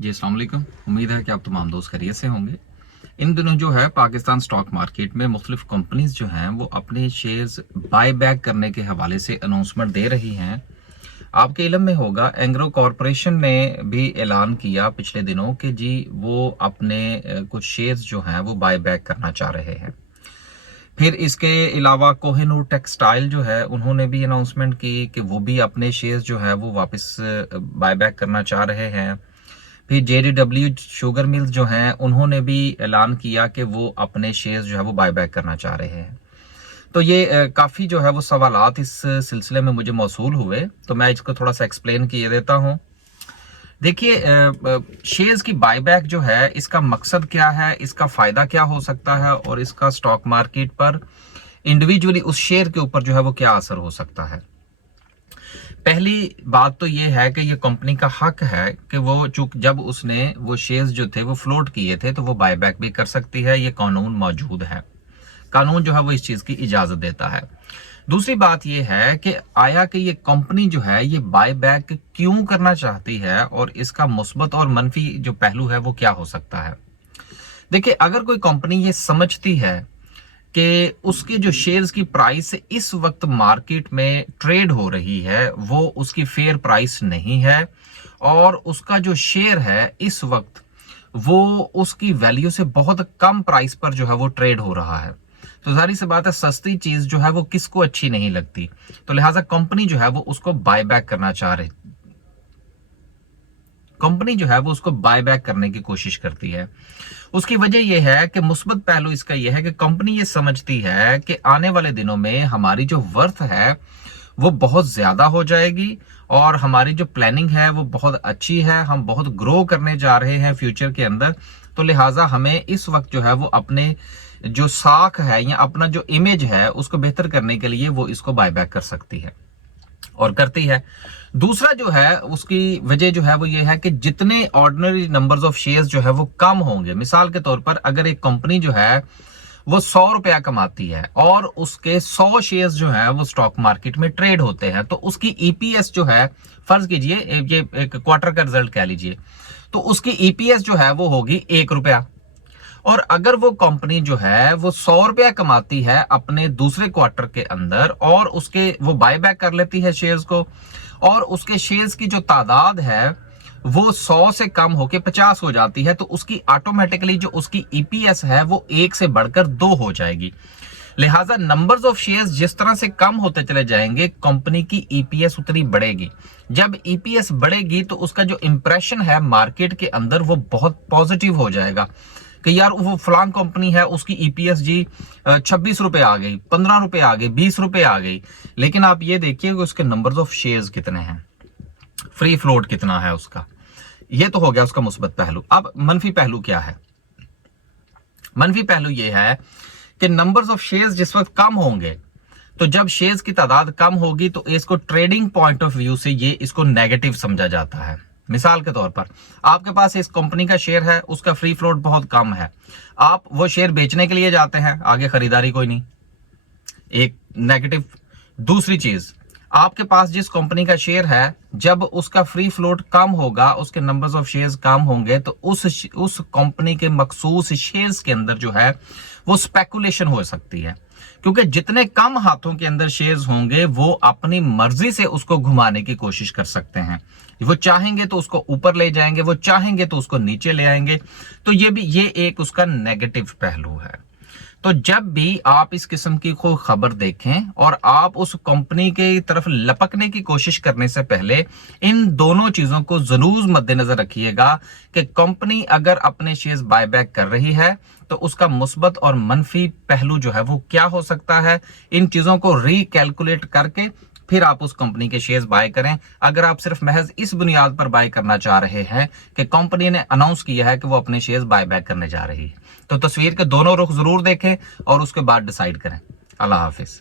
जी अस्सलाम वालेकुम। उम्मीद है कि आप तमाम दोस्त खैरियत से होंगे। इन दिनों जो है पाकिस्तान स्टॉक मार्केट में मुख्तलिफ कंपनीज जो हैं वो अपने शेयर्स बाय बैक करने के हवाले से अनाउंसमेंट दे रही हैं। आपके इल्म में होगा एंग्रो कॉरपोरेशन ने भी ऐलान किया पिछले दिनों कि जी वो अपने कुछ शेयर्स जो हैं वो बाय बैक करना चाह रहे हैं। फिर इसके अलावा कोहिनूर टेक्सटाइल जो है उन्होंने भी अनाउंसमेंट की कि वो भी अपने शेयर्स जो है वो वापस बाय बैक करना चाह रहे हैं। फिर JDW शुगर मिल्स जो हैं उन्होंने भी ऐलान किया कि वो अपने शेयर्स जो है वो बाय बैक करना चाह रहे हैं। तो ये काफ़ी जो है वो सवालात इस सिलसिले में मुझे मौसूल हुए, तो मैं इसको थोड़ा सा एक्सप्लेन किए देता हूँ। देखिए, शेयर्स की बायबैक जो है इसका मकसद क्या है, इसका फ़ायदा क्या हो सकता है और इसका स्टॉक मार्केट पर इंडिविजुअली उस शेयर के ऊपर जो है वो क्या असर हो सकता है। पहली बात तो ये है कि ये कंपनी का हक है कि वो चूंकि जब उसने वो शेयर्स जो थे वो फ्लोट किए थे तो वो बायबैक भी कर सकती है। ये कानून मौजूद है, कानून जो है वो इस चीज की इजाजत देता है। दूसरी बात ये है कि आया कि ये कंपनी जो है ये बायबैक क्यों करना चाहती है और इसका मुस्बत और मनफी जो पहलू है वो क्या हो सकता है। देखिए, अगर कोई कंपनी ये समझती है कि उसके जो शेयर्स की प्राइस इस वक्त मार्केट में ट्रेड हो रही है वो उसकी फेयर प्राइस नहीं है और उसका जो शेयर है इस वक्त वो उसकी वैल्यू से बहुत कम प्राइस पर जो है वो ट्रेड हो रहा है, तो जाहिर सी बात है सस्ती चीज जो है वो किसको अच्छी नहीं लगती। तो लिहाजा कंपनी जो है वो उसको बाय बैक करना चाह रही, कंपनी जो है वो उसको बाय बैक करने की कोशिश करती है। उसकी वजह यह है कि मुस्बत पहलू इसका यह है कि कंपनी ये समझती है कि आने वाले दिनों में हमारी जो वर्थ है वो बहुत ज्यादा हो जाएगी और हमारी जो प्लानिंग है वो बहुत अच्छी है, हम बहुत ग्रो करने जा रहे हैं फ्यूचर के अंदर। तो लिहाजा हमें इस वक्त जो है वो अपने जो साख है या अपना जो इमेज है उसको बेहतर करने के लिए वो इसको बायबैक कर सकती है और करती है। दूसरा जो है उसकी वजह जो है वो ये है कि जितने ऑर्डिनरी नंबर्स ऑफ शेयर्स जो है वो कम होंगे, मिसाल के तौर पर अगर एक कंपनी जो है वो 100 रुपया कमाती है और उसके 100 शेयर्स जो है वो स्टॉक मार्केट में ट्रेड होते हैं, तो उसकी ईपीएस जो है, फर्ज कीजिए ये एक क्वार्टर का रिजल्ट कह लीजिए, तो उसकी ईपीएस जो है वो होगी 1 रुपया। और अगर वो कंपनी जो है वो 100 रुपया कमाती है अपने दूसरे क्वार्टर के अंदर और उसके वो बायबैक कर लेती है शेयर्स को और उसके शेयर्स की जो तादाद है वो 100 से कम होके 50 हो जाती है, तो उसकी ऑटोमेटिकली जो उसकी ईपीएस है वो 1 से बढ़कर 2 हो जाएगी। लिहाजा नंबर्स ऑफ शेयर्स जिस तरह से कम होते चले जाएंगे कंपनी की ईपीएस उतनी बढ़ेगी। जब ईपीएस बढ़ेगी तो उसका जो इंप्रेशन है मार्केट के अंदर वो बहुत पॉजिटिव हो जाएगा कि यार वो फलां कंपनी है उसकी ईपीएस जी 26 रुपए आ गई, 15 रुपए आ गई, 20 रुपए आ गई, लेकिन आप ये देखिए कि उसके नंबर्स ऑफ शेयर्स कितने हैं, फ्री फ्लोट कितना है उसका। ये तो हो गया उसका मुस्बत पहलू। अब मनफी पहलू क्या है? मनफी पहलू ये है कि नंबर्स ऑफ शेयर्स जिस वक्त कम होंगे तो जब शेयर्स की तादाद कम होगी तो इसको ट्रेडिंग पॉइंट ऑफ व्यू से ये इसको नेगेटिव समझा जाता है। मिसाल के तौर पर आपके पास इस कंपनी का शेयर है, उसका फ्री फ्लोट बहुत कम है, आप वो शेयर बेचने के लिए जाते हैं, आगे खरीदारी कोई नहीं, एक नेगेटिव। दूसरी चीज, आपके पास जिस कंपनी का शेयर है जब उसका फ्री फ्लोट कम होगा, उसके नंबर्स ऑफ शेयर्स कम होंगे तो उस कंपनी के मखसूस शेयर्स के अंदर जो है वो स्पेकुलेशन हो सकती है, क्योंकि जितने कम हाथों के अंदर शेयर्स होंगे वो अपनी मर्जी से उसको घुमाने की कोशिश कर सकते हैं। वो चाहेंगे तो उसको ऊपर ले जाएंगे, वो चाहेंगे तो उसको नीचे ले आएंगे। तो ये एक उसका नेगेटिव पहलू है। तो जब भी आप इस किस्म की कोई खबर देखें और आप उस कंपनी की तरफ लपकने की कोशिश करने से पहले इन दोनों चीजों को जरूर मद्देनजर रखिएगा कि कंपनी अगर अपने शेयर्स बायबैक कर रही है तो उसका मुस्बत और मनफी पहलू जो है वो क्या हो सकता है। इन चीजों को रिकैलकुलेट करके फिर आप उस कंपनी के शेयर्स बाय करें। अगर आप सिर्फ महज इस बुनियाद पर बाय करना चाह रहे हैं कि कंपनी ने अनाउंस किया है कि वो अपने शेयर्स बाय बैक करने जा रही है, तो तस्वीर के दोनों रुख जरूर देखें और उसके बाद डिसाइड करें। अल्लाह हाफिज।